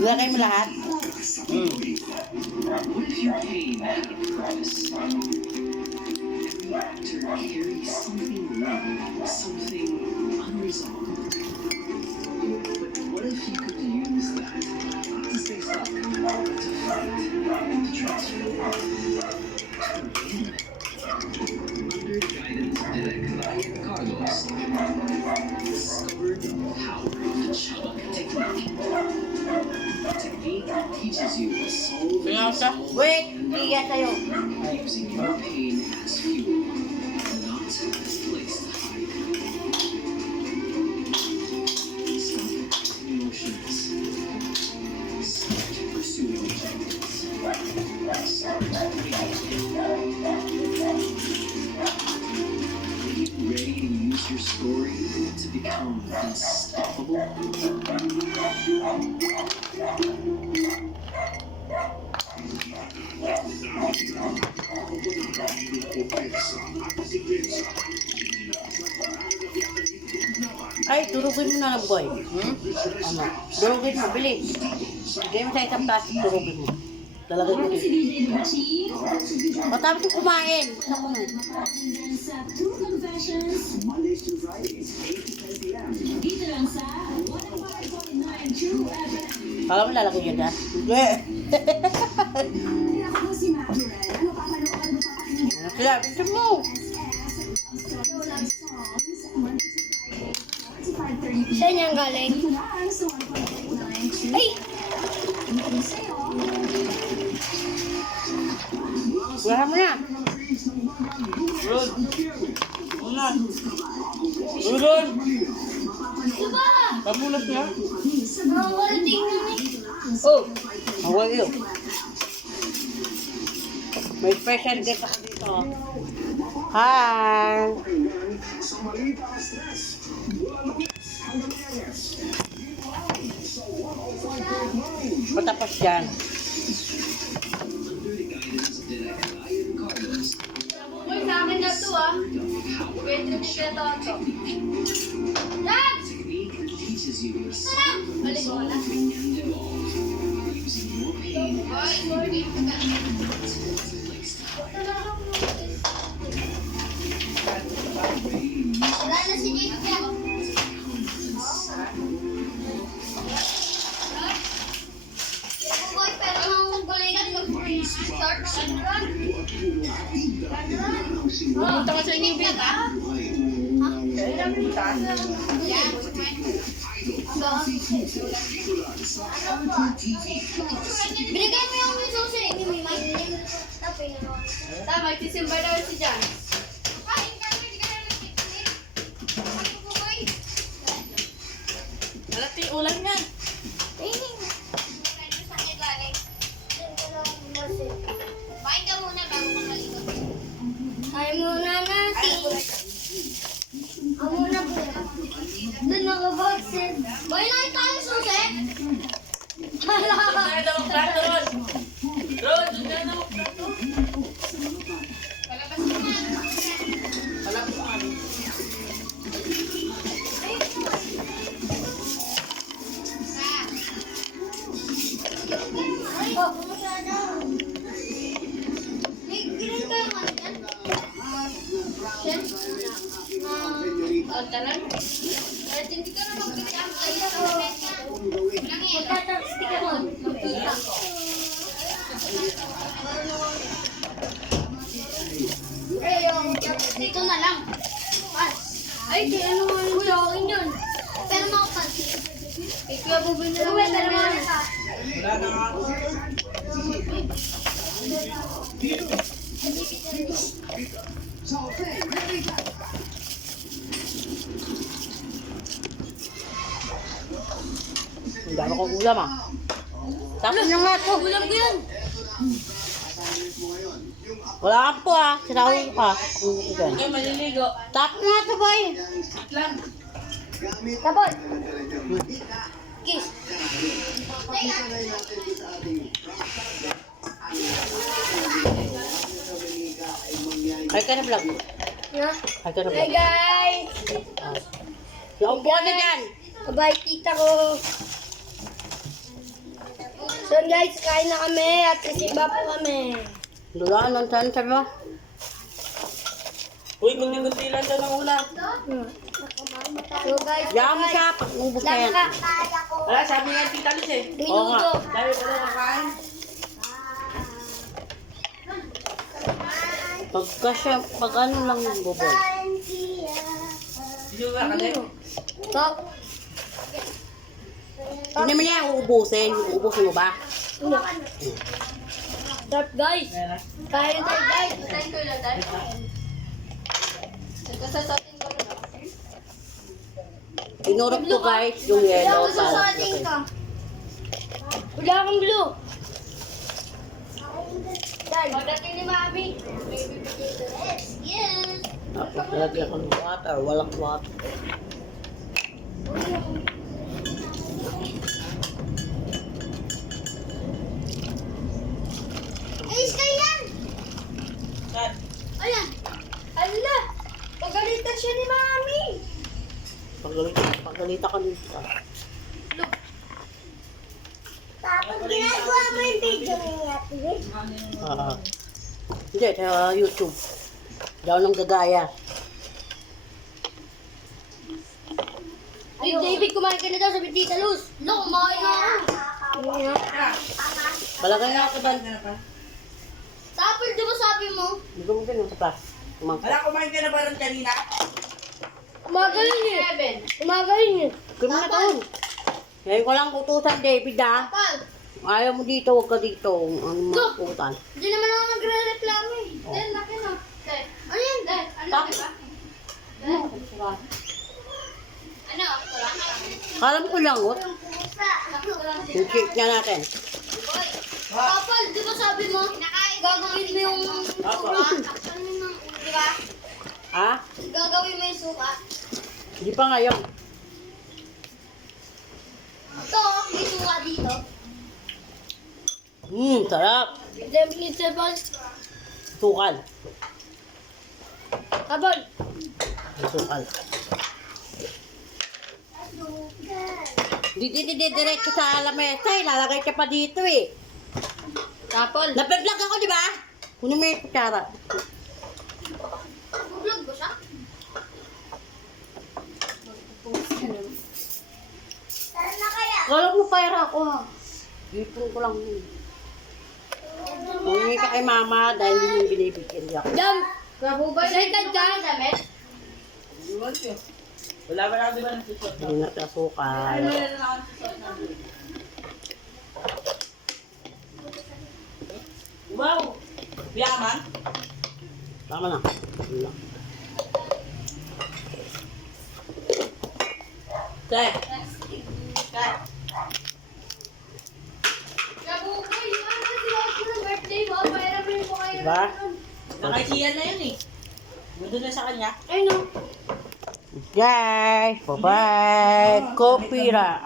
Lagay mo lahat. What if your pain had a purpose? Every actor carries something wrong, something unresolved. But what if you could use that not to stay stuck, but to fight, to transform, to win? Under the guidance of Direk Ryan Carlos, discover the power of the Chabak technique. The technique that teaches you to solve and resolve Wait, hiya tayo. using your pain as fuel, not as a place to hide. Stop acting emotions. Start pursuing objectives. Start dreaming. Are you ready to use your story to become unstoppable? Ay, durugin mo na lang, boy. Ano? Durugin mo, bilis. Bigay mo sa isang plastic, durugin mo. Talaga ko dito. Matapos yung kumain. Gusto ko mo. Sa True Confessions, Mondays to Fridays, 8 to 10 p.m. dito lang sa 105.9 True FM. Kala mo lalaki yun, ha? Hindi. Ako si Maduran. Ano papanood mo papakinggan? Ano sila? Gusto mo. SS Love Songs, Monday to Friday, 4 to 5:30 p.m. Saan yan galing? Dito lang sa 105.9 True. Ay! Ano sa'yo? Wala mo na. Rod. Una. Rod. Diba? Pamulas niya. Ang walating na ni. Oh. How are you? May special guest ako dito. Hi. Sa malita ang stress, mula Lunes hanggang Biyernes. Dito lang sa 105.9. Patapos yan. Under the guidance of Direk Ryan Carlos, Uy, sa akin na to ah. the power Pwede of the ni Chabak Beto to. technique. Dad! Technique that teaches you to solve, Balik mo na. resolve, and evolve. Using your pain as fuel, not as a place to hide. Ready to use Wala na si Jake yan. Boy, pero nung kuligan ko start na Punta ka sa inyo, Beta? Binigay mo yung susi. Tama, December daw si Jan. Malati ulan nga. Kain ka muna bago makaligot. Kain muna natin. Ang muna po. Doon nakabaksin. Boy, nakita ka yung susi? Hala! Doon na magtrato, Ron. Ron, doon na magtrato. Palabas mo na. Palabas mo kami. Oh, may green kayo nga yan? Shen? Taran? Kahit hindi ka na magkita ang kaya sa mesa. Walang yan. Magkatakstik ka mo. Magkita. Dito na lang. Pas. Ay, di ano nga yung jogging yun. Pero makapas. Ikaw bubin na lang. Uwe, pero makapas. Wala na nga ako. Ang dami kong ulam ah. Tapos na nga ito. Ulam ko yan. Wala ka po ah. Sinawin ka. Ay, maliligo. Tapos na ito boy. Lang. Tapos. Kiss. Ay ka na vlog. Na? Ay ka na Hey vlog. guys! Yung upo ka na dyan. Bye tita ko. So guys, kain na kami at sisiba po kami. Dulaan, saan sabi mo? Uy, magnigunti lang daw ng ulam. So guys, Diyan mo siya, pag ubos na yan. Wala, sabi nga Tita Liz eh. Oo nga. minuto. Dami pa lang kakain. Pag ano lang yung bubol. Hindi ba ka din? Stop. Hindi mo niya uubusin. Uubusin mo ba? Stop guys. Kain tayo guys. Tinurok ko guys yung yellow. Wala akong glue. Pagdating ni Mami. Yes. Tapos lagyan ko ng water. Walang water. Ayos ka yan. Saan? Ayan. Ala. Pagalitan siya ni Mami. Pagalita ka dito. Tapos ginagawa mo yung video niya. Hindi, sa YouTube. Daw nang gagaya. Hey, David, kumain ka na daw, sabi Tita Luz. No, kumain na ako. Balagay nga ako doon. Tapos, di ba sabi mo? Hindi ko mo din sa class. Kumangka. Wala, kumain ka na ba rin kanina? Kumagaling eh. Kumagaling eh. Kaya mo na taon. Ngayon ko lang utusan, David, ha? Tapos, Ayaw mo dito, huwag ka dito. Ano mga utusan? di naman ako nagre-reklamo eh. Then, laki na. Ano yan? Ano ba? Ano? Alam ko lang, oh. Yung cake niya natin. Kapal, di ba sabi mo? Gagawin mo yung suka? Di ba? Ha? Gagawin mo yung suka? Hindi pa ngayon. Ito, may suka dito. Sarap. Vegetable. Sukal. Kapal. Sukal. Hindi diretso sa lamesa, ilalagay ka pa dito eh. Kapal. Nape-vlog ako, di ba? Kunin mo yung kutsara. Vlog ba siya? Saan na kaya? Wala mo pera ako ha. Ipon ko lang yun. Humingi ka kay mama dahil yun yung binibigyan niya. Jam! Say ka dyan! Iwan ko. Wala ba lang di ba nagsusot? Hindi na sa sukal. Wala na ako nagsusot na. Wow! Yaman? Tama na. Yun lang. Te. Kabukoy, ano sila ng birthday mo? Pairamin mo kayo. Diba? Nakaisiyan na yun eh. Doon na sa kanya. Ay no. Guys, bye-bye. Copyright.